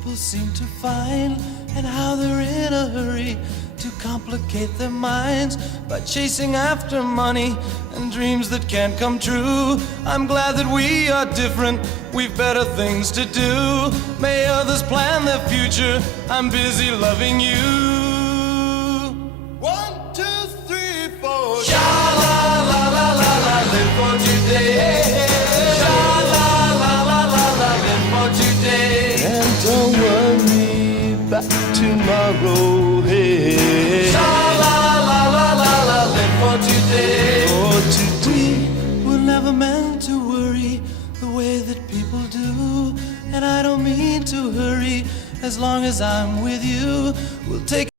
people seem to find, and how they're in a hurry to complicate their minds by chasing after money and dreams that can't come true. I'm glad that we are different, we've better things to do. May others plan their future, I'm busy loving you. 1, 2, 3, 4. Sha-la-la-la-la-la, live for today. Sha-la-la-la-la-la, live for today. And don't worry about tomorrow, hey. Sha-la-la-la-la-la, live for today. For today. We're never meant to worry the way that people do, and I don't mean to hurry. As long as I'm with you, we'll take